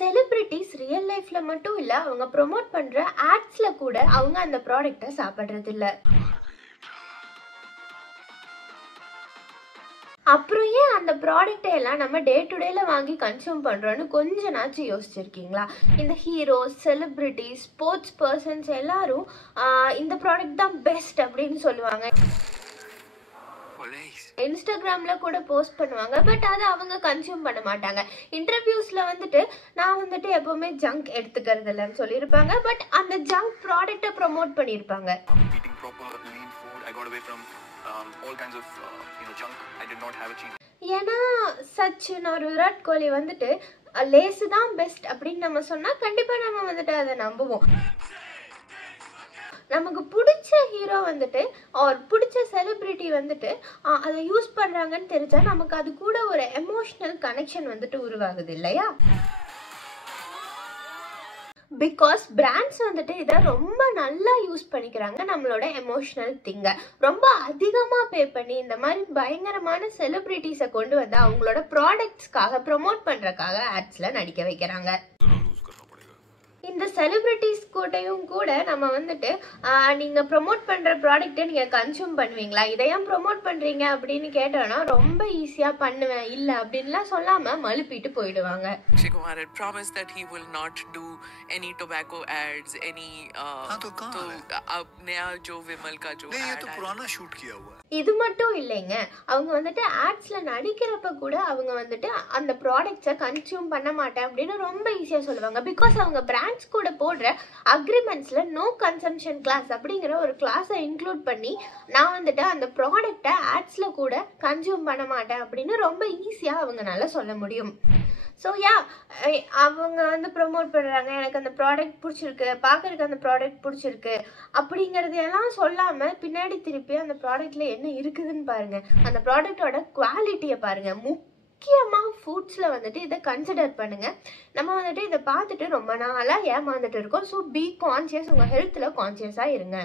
Celebrities real லைஃப்ல மட்டும் இல்ல, அவங்க ப்ரோமோட் பண்ற ஆட்ஸ்ல கூட அவங்க அந்த ப்ராடக்ட்டை சாப்பிடுறது இல்ல. அப்புறம் ஏன் அந்த ப்ராடக்ட்டை எல்லாம் நம்ம டே டு டேல வாங்கி கன்சியூம் பண்றோம்னு கொஞ்ச நாச்சு யோசிச்சிருக்கீங்களா? இந்த ஹீரோஸ், செலிபிரிட்டிஸ், ஸ்போர்ட்ஸ் பர்சன்ஸ் எல்லாரும் இந்த ப்ராடக்ட் தான் பெஸ்ட் அப்படின்னு சொல்லுவாங்க. இன்ஸ்டாகிராம்ல கூட போஸ்ட் பண்ணுவாங்க. பட் அதை அவங்க கன்சியூம் பண்ண மாட்டாங்க. இன்டர்வியூஸ்ல வந்துட்டு நான் வந்துட்டு எப்பவுமே ஜங்க் எடுத்துக்கிறது இல்லைன்னு சொல்லியிருப்பாங்க. பட் அந்த ஜங்க் ப்ராடக்ட்டை ப்ரோமோட் பண்ணியிருப்பாங்க. ஏன்னா சச்சின் ஒரு விராட் கோலி வந்துட்டு லேசு தான் பெஸ்ட் அப்படின்னு நம்ம சொன்னா கண்டிப்பா நம்ம வந்துட்டு அதை நம்புவோம். நமக்கு பிடிச்ச ஹீரோ வந்துட்டு பிடிச்ச செலிபிரிட்டி வந்துட்டு அதை யூஸ் பண்றாங்கன்னு தெரிஞ்சா நமக்கு அது கூட ஒரு எமோஷனல் கனெக்ஷன் வந்துட்டு உருவாகுது இல்லையா? பிகாஸ் பிராண்ட்ஸ் வந்துட்டு இதை ரொம்ப நல்லா யூஸ் பண்ணிக்கிறாங்க. நம்மளோட எமோஷனல் திங்க ரொம்ப அதிகமாக பே பண்ணி இந்த மாதிரி பயங்கரமான செலிபிரிட்டிஸை கொண்டு வந்து அவங்களோட ப்ராடக்ட்ஸ்க்காக ப்ரொமோட் பண்ணுறக்காக ஆட்ஸில் நடிக்க வைக்கிறாங்க. இந்த செலிபிரிட்டிஸ் கூட்டையும் கூட நம்ம வந்துட்டு நீங்கள் ப்ரொமோட் பண்ணுற ப்ராடக்ட்டை நீங்கள் கன்சியூம் பண்ணுவீங்களா, இதையும் ப்ரொமோட் பண்ணுறீங்க அப்படின்னு கேட்டோன்னா ரொம்ப ஈஸியாக பண்ணுவேன் இல்லை அப்படின்லாம் சொல்லாமல் மழுப்பிட்டு போயிடுவாங்க. Kumar had promised that he will not do any tobacco ads, any नया जो विमल का जो नहीं, ये तो पुराना शूट किया हुआ है. இது மட்டும் இல்லைங்க, அவங்க வந்துட்டு ஆட்ஸ்ல நடிக்கிறப்ப கூட அவங்க வந்துட்டு அந்த ப்ராடக்ட்ஸை கன்சியூம் பண்ண மாட்டேன் அப்படின்னு ரொம்ப ஈஸியாக சொல்லுவாங்க. பிகாஸ் அவங்க பிராண்ட்ஸ் கூட போடுற அக்ரிமெண்ட்ஸ்ல நோ கன்சம்ஷன் கிளாஸ் அப்படிங்கிற ஒரு கிளாஸை இன்க்ளூட் பண்ணி நான் வந்துட்டு அந்த ப்ராடக்டை ஆட்ஸ்ல கூட கன்சியூம் பண்ண மாட்டேன் அப்படின்னு ரொம்ப ஈஸியாக அவங்கனால சொல்ல முடியும். ஸோ அவங்க வந்து ப்ரொமோட் பண்ணுறாங்க, எனக்கு அந்த ப்ராடக்ட் பிடிச்சிருக்கு, பார்க்கறதுக்கு அந்த ப்ராடக்ட் பிடிச்சிருக்கு அப்படிங்கிறதையெல்லாம் சொல்லாமல் பின்னாடி திருப்பி அந்த ப்ராடக்ட்ல என்ன இருக்குதுன்னு பாருங்கள், அந்த ப்ராடக்டோட குவாலிட்டியை பாருங்கள். முக்கியமாக ஃபுட்ஸில் வந்துட்டு இதை கன்சிடர் பண்ணுங்கள். நம்ம வந்துட்டு இதை பார்த்துட்டு ரொம்ப நாளாக ஏமாந்துட்டு இருக்கோம். ஸோ பி கான்சியஸ், உங்கள் ஹெல்த்தில் கான்சியஸாக இருங்க.